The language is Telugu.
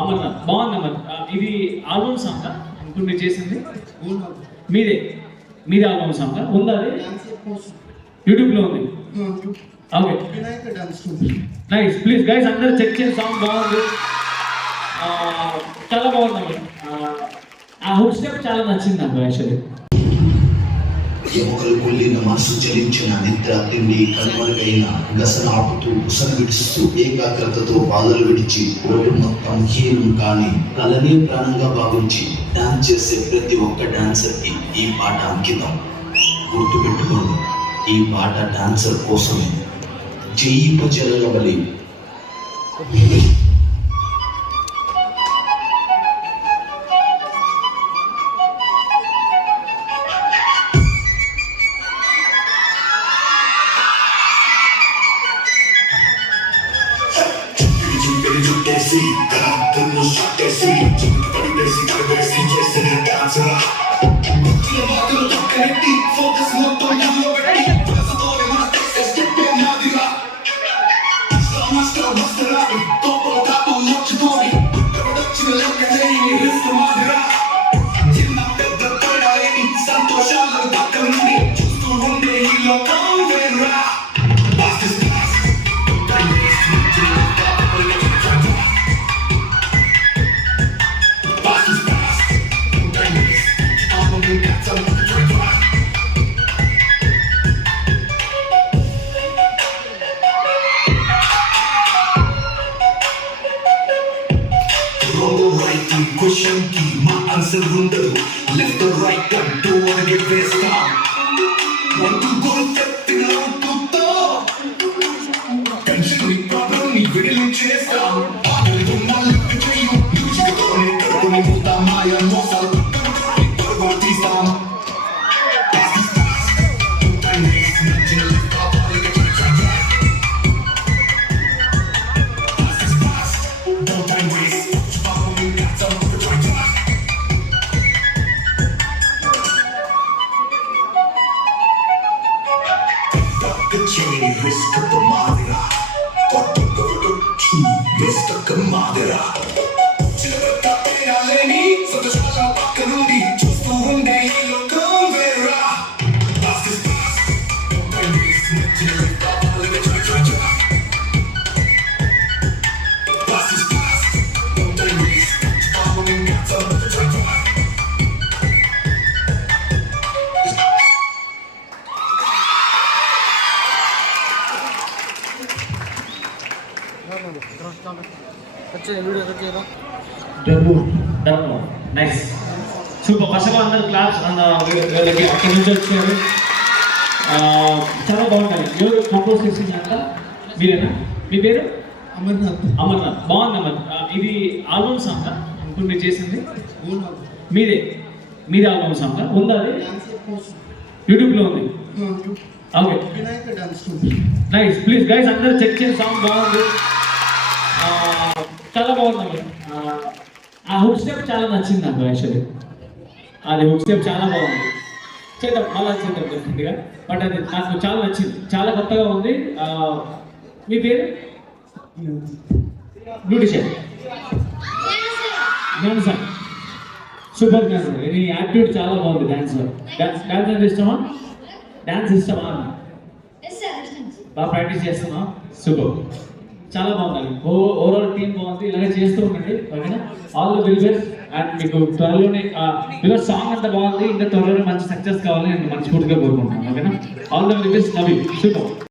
అమర్నాథ్ బాగుంది అమర్. ఇది ఆల్బమ్ సాంగ్ ఇప్పుడు మీరు చేసింది మీదే మీదే ఆల్బమ్ సాంగ్ ఉందా? అది యూట్యూబ్ లో ఉంది. Okay nice. ప్లీజ్ గైస్ అందరూ చెక్ చేయండి, సాంగ్ బాగుంది, చాలా బాగుంది. ఆ హుక్ స్టెప్ చాలా నచ్చింది నాకు యాక్చువల్లీ. ఎముకలు కొల్లిన మనసు చలించిన నిద్ర తిండి కనుమరుగైన గసన ఆపుతూ ఉసన విడుస్తూ ఏకాగ్రతతో బాధలు విడిచి రోడ్డు మొత్తం హీనం కానీ కళనే ప్రాణంగా భావించి డాన్స్ చేసే ప్రతి ఒక్క డాన్సర్ కి ఈ పాట అంకితం. గుర్తుపెట్టుకోండి, ఈ పాట డాన్సర్ కోసమే. జైపు జరగబలి. Desi, cantando só desi, para desi, para desi, desi na dança. Tinha vaga no toque de ti, foda-se no toque de ti. Essa dor é uma texta, que tem na vida. Está mostrado, topo tapo no chutoi. Cada tira loca nem resta madra. Tinha pedra toda aí, santo chama da caminho. Justo onde ele não verá. Question key, my answer under. Left or right, and don't wanna get best down. Want to go setting out to top. Tension me problem, me really chase down. I don't know what to tell you. Music on it, turn it with the Maya muscle. What is down? Pass this pass. Don't time waste, nothing left up. Pass this pass. Don't time waste. Follow me, got some. Risk of the madera, risk of the madera. Chilata pena leni, so the shasha pakarundi, just to one day you'll come vera. Pass this pass, don't time waste, nothing left up, all in the cha-cha-cha. Pass this pass, don't time waste, follow me, got some cha-cha-cha. Nice super. First of all అందరు క్లాస్ వీళ్ళకి అక్కడి నుంచి వచ్చారు, చాలా బాగుంటుంది. ఎవరు కంపోజ్ చేసింది అంట? మీరేనా? మీ పేరు? అమర్నాథ్. అమర్నాథ్ బాగుంది అమర్. ఇది ఆల్బమ్ సాంగ్ ఇప్పుడు మీరు చేసింది మీదే మీదే ఆల్బమ్ సాంగ్ ఉందా? అది యూట్యూబ్ లో ఉంది. Okay nice. ప్లీజ్ గైస్ అందరు చెక్ చేయండి, సాంగ్ బాగుంది, చాలా బాగుంది. ఆ హుక్ స్టెప్ చాలా నచ్చింది నాకు యాక్చువల్లీ. అది హుక్ స్టెప్ చాలా బాగుంది. చేద్దాం మళ్ళీ చేద్దాం డెఫినెట్గా. బట్ అది నాకు చాలా నచ్చింది, చాలా కొత్తగా ఉంది. మీ పేరు? బ్యూటిషియన్ జ్ఞానసార్. సూపర్ జ్ఞానసార్. నీ యాక్టివిటీ చాలా బాగుంది. డాన్స్లో డాన్స్ అంటే ఇష్టమా? డాన్స్ ఇష్టమా? బాగా ప్రాక్టీస్ చేస్తున్నాం. సూపర్, చాలా బాగుంది. ఓవరాల్ టీమ్ బాగుంది. ఇలాగే చేస్తూ ఉండండి, ఓకేనా? All the very best. And మీకు త్వరలోనే బికాస్ సాంగ్ అంతా బాగుంది, ఇంకా త్వరలోనే మంచి సక్సెస్ కావాలని నేను మనస్ఫూర్తిగా కోరుకుంటున్నాను, ఓకేనా? All the very best. నవీ సూపర్.